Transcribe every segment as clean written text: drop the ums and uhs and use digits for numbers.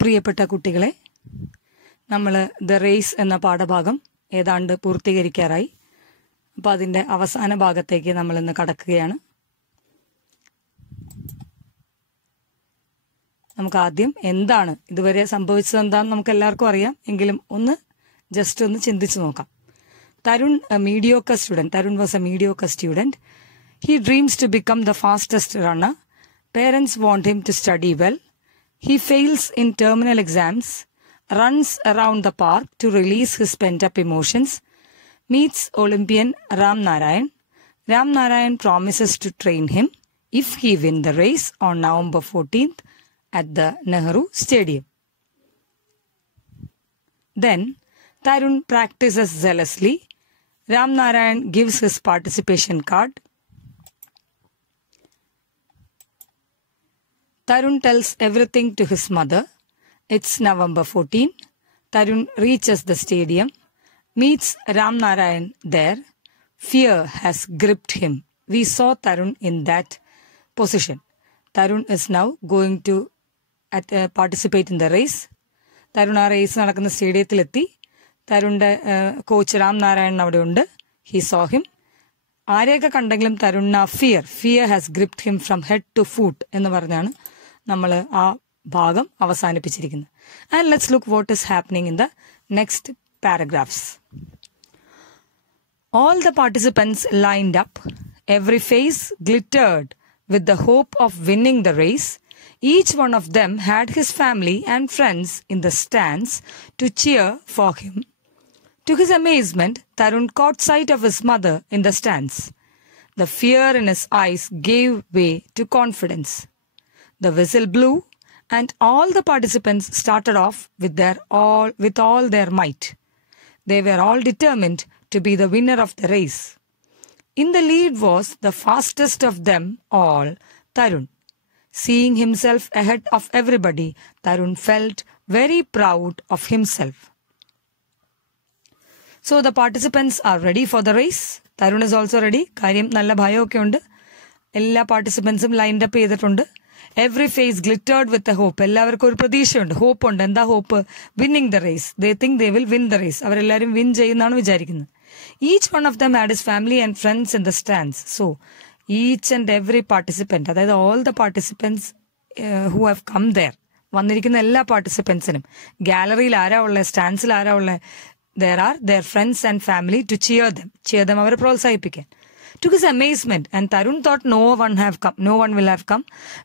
പ്രിയപ്പെട്ട കുട്ടികളെ, നമ്മൾ ദ റേസ് എന്ന പാഠഭാഗം ഏതാണ്ട് പൂർത്തീകരിക്കാറായി. അപ്പോൾ അതിൻ്റെ അവസാന ഭാഗത്തേക്ക് നമ്മൾ ഇന്ന് കടക്കുകയാണ്. നമുക്ക് ആദ്യം എന്താണ് ഇതുവരെ സംഭവിച്ചത് എന്താണെന്ന് നമുക്ക് എല്ലാവർക്കും അറിയാം. എങ്കിലും ഒന്ന് ചിന്തിച്ചു നോക്കാം. Tarun, a mediocre student. Tarun was a mediocre student. He dreams to become the fastest runner. Parents want him to study well. He fails in terminal exams, runs around the park to release his pent-up emotions, meets Olympian Ram Narayan. Ram Narayan promises to train him if he wins the race on November 14th at the Nehru Stadium. Then, Tarun practices zealously. Ram Narayan gives his participation card. Tarun tells everything to his mother. It's November 14. Tarun reaches the stadium, meets Ram Narayan there. Fear has gripped him. We saw Tarun in that position. Tarun is now going to participate in the race. Tarun ആ race നടക്കുന്ന സ്റ്റേഡിയത്തിലെത്തി. തരുണിന്റെ coach Ram Narayanan അവിടെ ഉണ്ട്. He saw him. ആരെയൊക്കെ കണ്ടെങ്കിലും തരുണിന് ആ fear has gripped him from head to foot എന്ന് പറഞ്ഞാണ് നമ്മൾ ആ ഭാഗം അവസാനിപ്പിച്ചിരിക്കുന്നത്. And let's look what is happening in the next paragraphs. All the participants lined up. Every face glittered with the hope of winning the race. Each one of them had his family and friends in the stands to cheer for him. To his amazement, Tarun caught sight of his mother in the stands. The fear in his eyes gave way to confidence. The whistle blew, and all the participants started off with all their might. They were all determined to be the winner of the race. In the lead was the fastest of them all, Tarun. Seeing himself ahead of everybody, Tarun felt very proud of himself. So the participants are ready for the race. Tarun is also ready. കാര്യം നല്ല ഭയമൊക്കെ ഉണ്ട്. എല്ലാ പാർട്ടിസിപ്പൻസും lined up ചെയ്തിട്ടുണ്ട്. Every face glittered with a hope. എല്ലാവർക്കും ഒരു പ്രതീക്ഷയുണ്ട്, ഹോപ്പ് ഉണ്ട്. എന്താ hope? Winning the race. They think they will win the race. അവരെല്ലാവരും വിൻ ചെയ്യുന്നതാണ് വിചാരിക്കുന്നത്. Each one of them had his family and friends in the stands. So each and every participant, അതായത് all the participants who have come there, വന്നിരിക്കുന്ന എല്ലാ പാർട്ടിസിപ്പൻസിനും ഗാലറിയിൽ ആരാ ഉള്ളത്, സ്റ്റാൻഡ്സിൽ ആരാ ഉള്ളത്, there are their friends and family to cheer them, അവരെ പ്രോത്സാഹിപ്പിക്കാൻ. To his amazement, and Tarun thought no one will have come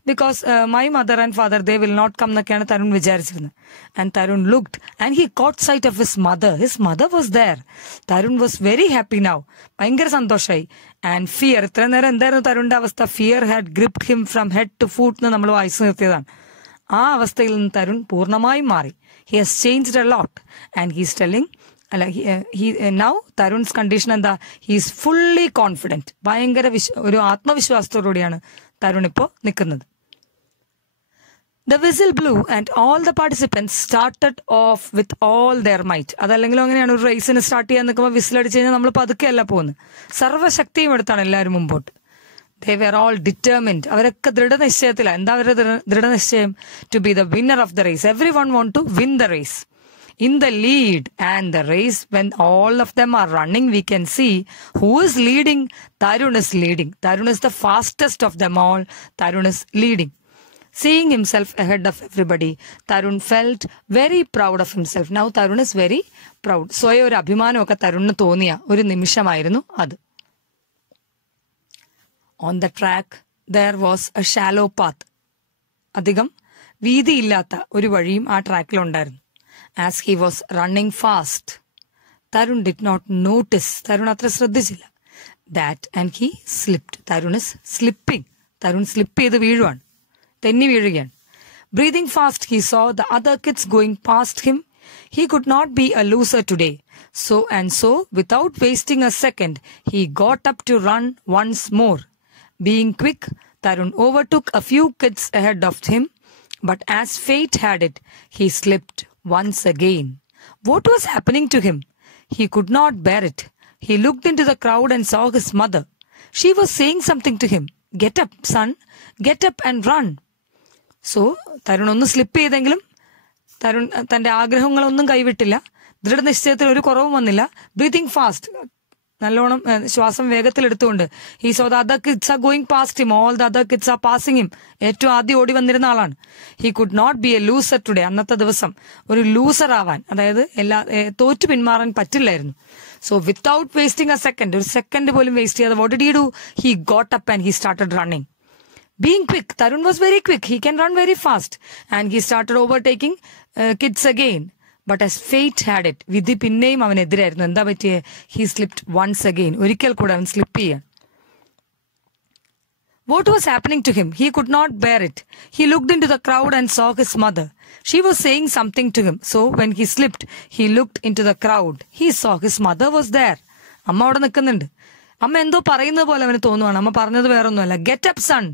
because my mother and father, they will not come എന്നൊക്കെയാണ് തരുൺ വിചാരിച്ചിരുന്നത്. And Tarun looked and he caught sight of his mother was there. Tarun was very happy now. ഭയങ്കര സന്തോഷമായി. And fear, ഇത്ര നേരം എന്തായിരുന്നു തരുണിന്റെ അവസ്ഥ? Fear had gripped him from head to foot എന്ന് നമ്മൾ വായിച്ചു നിർത്തിയതാണ്. ആ അവസ്ഥയിൽ നിന്ന് തരുൺ പൂർണ്ണമായും മാറി. He has changed a lot and he is telling now Tarun's condition എന്താ? he is fully confident. ഭയങ്കര ഒരു ആത്മവിശ്വാസത്തോടുകൂടിയാണ് തരുൺ ഇപ്പോൾ നിൽക്കുന്നത്. The whistle blew and all the participants started off with all their might. അതല്ലെങ്കിലും അങ്ങനെയാണ്, ഒരു റേസിന് സ്റ്റാർട്ട് ചെയ്യാൻ നിൽക്കുമ്പോൾ വിസിൽ അടിച്ച് കഴിഞ്ഞാൽ നമ്മൾ പതുക്കെയല്ല പോകുന്നത്, സർവ്വശക്തിയും എടുത്താണ് എല്ലാവരും മുമ്പോട്ട്. They were all determined. അവരൊക്കെ ദൃഢനിശ്ചയത്തിലാണ്. എന്താ അവരുടെ ദൃഢനിശ്ചയം? To be the winner of the race. Everyone want to win the race. In the lead and the race, when all of them are running, we can see who is leading. Tarun is leading. Tarun is the fastest of them all. Tarun is leading. Seeing himself ahead of everybody, Tarun felt very proud of himself. Now Tarun is very proud. സ്വയം ഒരു അഭിമാനമൊക്കെ തരുണിന് തോന്നിയ ഒരു നിമിഷമായിരുന്നു അത്. On the track, there was a shallow path. അധികം വീതിയില്ലാത്ത ഒരു വഴിയും ആ ട്രാക്കിലുണ്ടായിരുന്നു. As he was running fast, Tarun did not notice. Tarun അത്ര ശ്രദ്ധിച്ചില്ല. That and he slipped. Tarun is slipping. Tarun slip ചെയ്ത് വീഴുവാണ്, തെന്നി വീഴുകയാണ്. Breathing fast, he saw the other kids going past him. He could not be a loser today. So, without wasting a second, he got up to run once more. Being quick, Tarun overtook a few kids ahead of him. But as fate had it, he slipped once again. What was happening to him? He could not bear it. He looked into the crowd and saw his mother. She was saying something to him. Get up, son. Get up and run. So, Tarun ഒന്ന് slip ചെയ്തെങ്കിലും തരുൺ തന്റെ ആഗ്രഹങ്ങളൊന്നും കൈവിട്ടില്ല. ദൃഢനിശ്ചയത്തിൽ ഒരു കുറവും വന്നില്ല. Breathing fast, നല്ലോണം ശ്വാസം വേഗത്തിലെടുത്തുകൊണ്ട്. He saw the other kids are going past him, all the other kids are passing him. ഏറ്റവും ആദ്യം ഓടി വന്നിരുന്ന ആളാണ്. He could not be a loser today. അന്നത്തെ ദിവസം ഒരു ലൂസർ ആവാൻ, അതായത് തോറ്റു പിന്മാറാൻ പറ്റില്ലായിരുന്നു. So without wasting a second, ഒരു സെക്കൻഡ് പോലും വേസ്റ്റ് ചെയ്യാതെ what did he do? He got up and he started running. Being quick, Tarun was very quick. He can run very fast. And he started overtaking kids again. But as fate had it, വിധി പിന്നെയും അവനെതിരായിരുന്നു. എന്താ പറ്റിയേ? He slipped once again. ഒരിക്കൽ കൂടെ അവൻ slip ചെയ്യാൻ. What was happening to him? He could not bear it. He looked into the crowd and saw his mother. She was saying something to him. So when he slipped, he looked into the crowd. He saw his mother was there. അമ്മ അവിടെ നിൽക്കുന്നുണ്ട്. അമ്മ എന്തോ പറയുന്നത് പോലെ അവന് തോന്നുവാണ്. അമ്മ പറഞ്ഞത് വേറൊന്നുമല്ല. Get up son,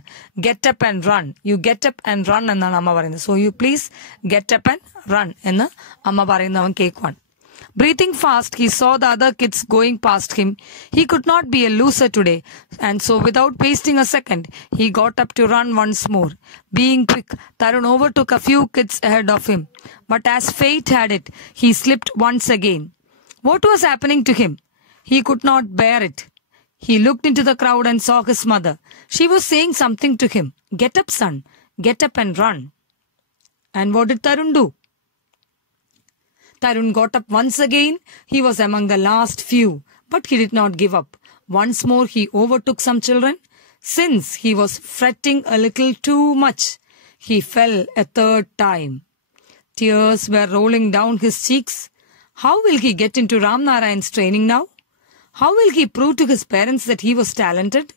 get up and run. You get up and run എന്നാണ് അമ്മ പറയുന്നത്. So you please get up and run എന്ന് അമ്മ പറയുന്നത് അവൻ കേൾക്കുവാൻ. Breathing fast, he saw the other kids going past him. He could not be a loser today. And so without wasting a second, he got up to run once more. Being quick, Tarun overtook a few kids ahead of him. But as fate had it, he slipped once again. What was happening to him? He could not bear it. He looked into the crowd and saw his mother. She was saying something to him. Get up, son. Get up and run. And what did Tarun do? Tarun got up once again. He was among the last few, but he did not give up. Once more he overtook some children. Since he was fretting a little too much, he fell a third time. Tears were rolling down his cheeks. How will he get into Ram Narayan's training now? How will he prove to his parents that he was talented?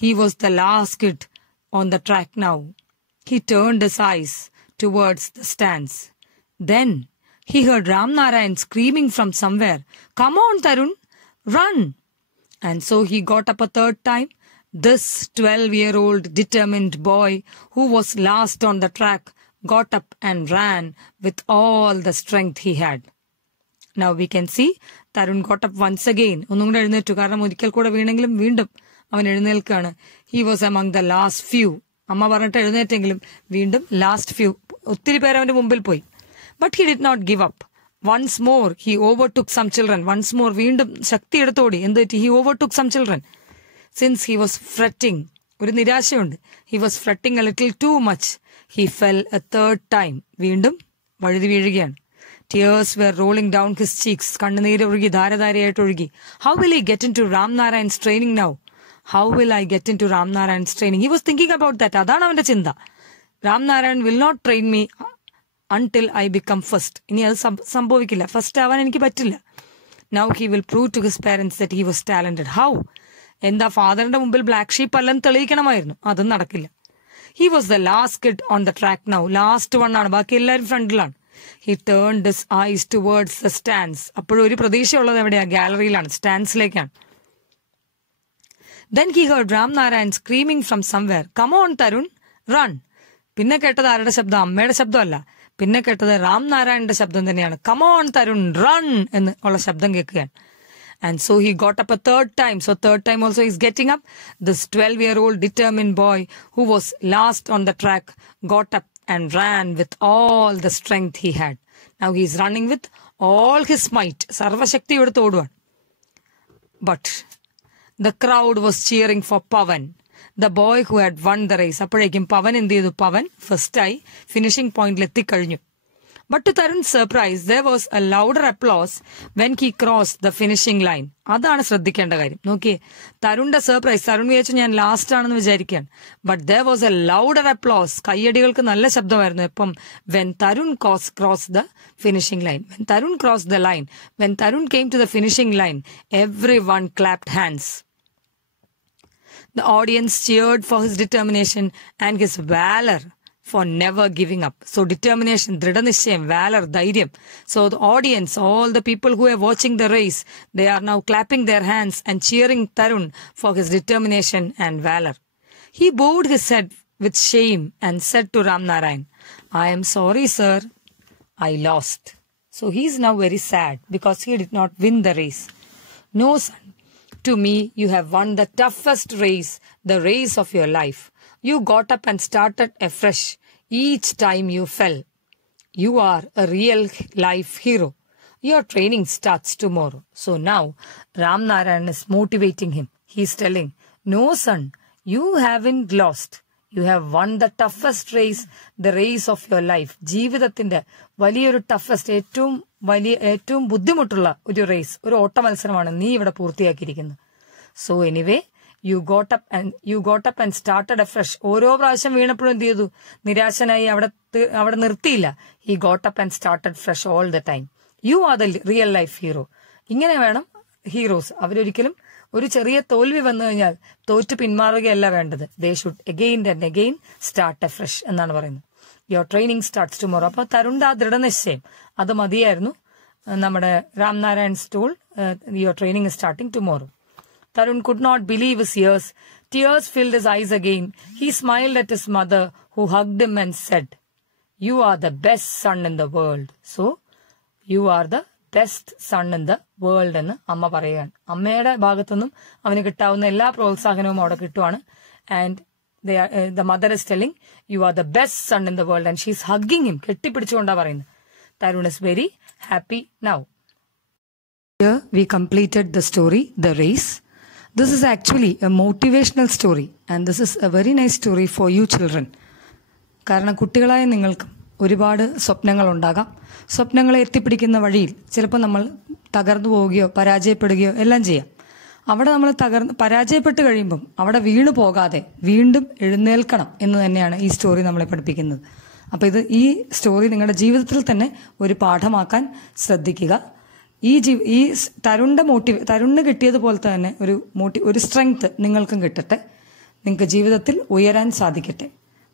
He was the last kid on the track now. He turned his eyes towards the stands. Then he heard Ram Narayan screaming from somewhere, "Come on, Tarun, run!" And so he got up a third time. This 12-year-old determined boy who was last on the track got up and ran with all the strength he had. Now we can see Tarun got up once again. ഒന്നും കൂടെ എഴുന്നേറ്റു. കാരണം ഒരിക്കൽ കൂടെ വീണെങ്കിലും വീണ്ടും അവൻ എഴുന്നേൽക്കാണ്. He was among the last few. അമ്മ പറഞ്ഞിട്ട് എഴുന്നേറ്റെങ്കിലും വീണ്ടും ലാസ്റ്റ് ഫ്യൂ. ഒത്തിരി പേര് അവന്റെ മുമ്പിൽ പോയി. But he did not give up. Once more he overtook some children. Once more വീണ്ടും ശക്തി എടുത്തോടി. എന്ത് പറ്റി? He overtook some children. Since he was fretting, ഒരു നിരാശയുണ്ട്. He was fretting a little too much. He fell a third time. വീണ്ടും വഴുതി വീഴുകയാണ്. Tears were rolling down his cheeks. കണ്ണുനീര് ഒഴുകി, ധാരധാരയായിട്ട് ഒഴുകി. How will he get into Ram Narayan's training now? How will I get into Ram Narayan's training? He was thinking about that. അതാണ് അവന്റെ ചിന്ത. Ram Narayan will not train me until I become first. ഇനി അത് സംഭവിക്കില്ല. First ആവാൻ എനിക്ക് പറ്റില്ല. Now he will prove to his parents that he was talented. How? എന്താ, ഫാദറിന്റെ മുമ്പിൽ ബ്ലാക്ക് ഷീപ്പ് അല്ലെന്ന് തെളിയിക്കണമായിരുന്നു. അതും നടക്കില്ല. He was the last kid on the track now. Last one ആണ്. ബാക്കി എല്ലാവരും ഫ്രണ്ടിലാണ്. He turned his eyes towards the stands. അപ്പോഴും ഒരു പ്രതീക്ഷയുള്ളത് എവിടെയാ? ഗാലറിയിലാണ്, സ്റ്റാൻഡ്സിലേക്കാണ്. Then he heard Ram Narayan screaming from somewhere, "Come on, Tarun, run." പിന്നെ കേട്ടത് ആരുടെ ശബ്ദം? അമ്മയുടെ ശബ്ദമല്ല. പിന്നെ കേട്ടത് റാം നാരായണന്റെ ശബ്ദം തന്നെയാണ്. "Come on, Tarun, run" എന്ന് ഉള്ള ശബ്ദം കേൾക്കുകയാണ്. And so he got up a third time. So third time also he's getting up. This 12-year-old determined boy who was last on the track got up and ran with all the strength he had. Now he's running with all his might. സർവശക്തി എടുത്ത് ഓടുവാൻ. But the crowd was cheering for Pavan, the boy who had won the race. അപ്പോഴേക്കും പവൻ എന്ത് ചെയ്തു? പവൻ ഫസ്റ്റായി finishing പോയിന്റിൽ എത്തിക്കഴിഞ്ഞു. But to Tarun's surprise, there was a louder applause when he crossed the finishing line. അതാണ് ശ്രദ്ധിക്കേണ്ട കാര്യം. നോക്കിയേ, തരുണിന്റെ സർപ്രൈസ്. തരുൺ വിചാരിച്ചു ഞാൻ ലാസ്റ്റ് ആണെന്ന് വിചാരിക്കുകയാണ്. But there was a louder applause. കയ്യടികൾക്ക് നല്ല ശബ്ദമായിരുന്നു. എപ്പം? When Tarun crossed the finishing line. When Tarun crossed the line. When Tarun came to the finishing line, everyone clapped hands. The audience cheered for his determination and his valor for never giving up. So determination, dridhanishayam, valor, dhairyam. So the audience, all the people who are watching the race, they are now clapping their hands and cheering Tarun for his determination and valor. He bowed his head with shame and said to Ram Narayan, "I am sorry, sir. I lost." So he is now very sad because he did not win the race. "No, son. To me, you have won the toughest race, the race of your life. You got up and started afresh each time you fell. You are a real life hero. Your training starts tomorrow. So now, Ram Narayan is motivating him. He's telling, no son, you haven't lost. You have won the toughest race, the race of your life. ജീവിതത്തിന്റെ വലിയൊരു toughest ഏറ്റവും ബുദ്ധിമുട്ടുള്ള ഒരു raise, ഒരു ഓട്ട മത്സരമാണ് നീ ഇവിടെ പൂർത്തിയാക്കിയിരിക്കുന്നത്. So anyway, you got up and started afresh. ഓരോ പ്രാവശ്യം വീണപ്പോഴും എന്ത് ചെയ്തു? നിരാശനായി അവിടെ നിർത്തിയില്ല. He got up and started fresh all the time. You are the real life hero. ഇങ്ങനെ വേണം ഹീറോസ്. അവരൊരിക്കലും ഒരു ചെറിയ തോൽവി വന്നു കഴിഞ്ഞാൽ തോറ്റു പിന്മാറുകയല്ല വേണ്ടത്. They should again and again start afresh എന്നാണ് പറയുന്നത്. Your training starts tomorrow. അപ്പൊ തരുണിന്റെ ആ ദൃഢനിശ്ചയം അത് മതിയായിരുന്നു. നമ്മുടെ Ram Narayan's told your training starting tomorrow. Tarun could not believe his ears. Tears filled his eyes again. He smiled at his mother, who hugged him and said, "You are the best son in the world." So, you are the best son in the world എന്ന് അമ്മ പറയുകയാണ്. അമ്മയുടെ ഭാഗത്തുനിന്നും അവന് കിട്ടാവുന്ന എല്ലാ പ്രോത്സാഹനവും അവിടെ കിട്ടുവാണ്. And the mother is telling, "You are the best son in the world." And she is hugging him. കെട്ടിപ്പിടിച്ചുകൊണ്ടാണ് പറയുന്നത്. Tarun is very happy now. Here we completed the story, The Race. This is actually a motivational story and this is a very nice story for you children. കാരണം കുട്ടികളായ നിങ്ങൾക്ക് ഒരുപാട് സ്വപ്നങ്ങൾ ഉണ്ടാകാം. സ്വപ്നങ്ങളെ എത്തിപ്പിടിക്കുന്ന വഴിയിൽ ചിലപ്പോൾ നമ്മൾ തകർന്നു പോവുകയോ പരാജയപ്പെടുകയോ എല്ലാം ചെയ്യാം. അവിടെ നമ്മൾ പരാജയപ്പെട്ട് കഴിയുമ്പം അവിടെ വീണു പോകാതെ വീണ്ടും എഴുന്നേൽക്കണം എന്ന് തന്നെയാണ് ഈ സ്റ്റോറി നമ്മളെ പഠിപ്പിക്കുന്നത്. അപ്പോൾ ഈ സ്റ്റോറി നിങ്ങളുടെ ജീവിതത്തിൽ തന്നെ ഒരു പാഠമാക്കാൻ ശ്രദ്ധിക്കുക. ഈ തരുണിന് കിട്ടിയതുപോലെ തന്നെ ഒരു സ്ട്രെങ്ത് നിങ്ങൾക്കും കിട്ടട്ടെ. നിങ്ങൾക്ക് ജീവിതത്തിൽ ഉയരാൻ സാധിക്കട്ടെ.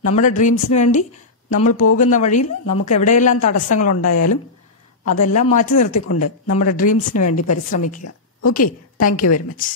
നമ്മുടെ ഡ്രീംസിന് വേണ്ടി നമ്മൾ പോകുന്ന വഴിയിൽ നമുക്ക് എവിടെയെല്ലാം തടസ്സങ്ങൾ ഉണ്ടായാലും അതെല്ലാം മാറ്റി നിർത്തിക്കൊണ്ട് നമ്മുടെ ഡ്രീംസിന് വേണ്ടി പരിശ്രമിക്കുക. Okay, thank you very much.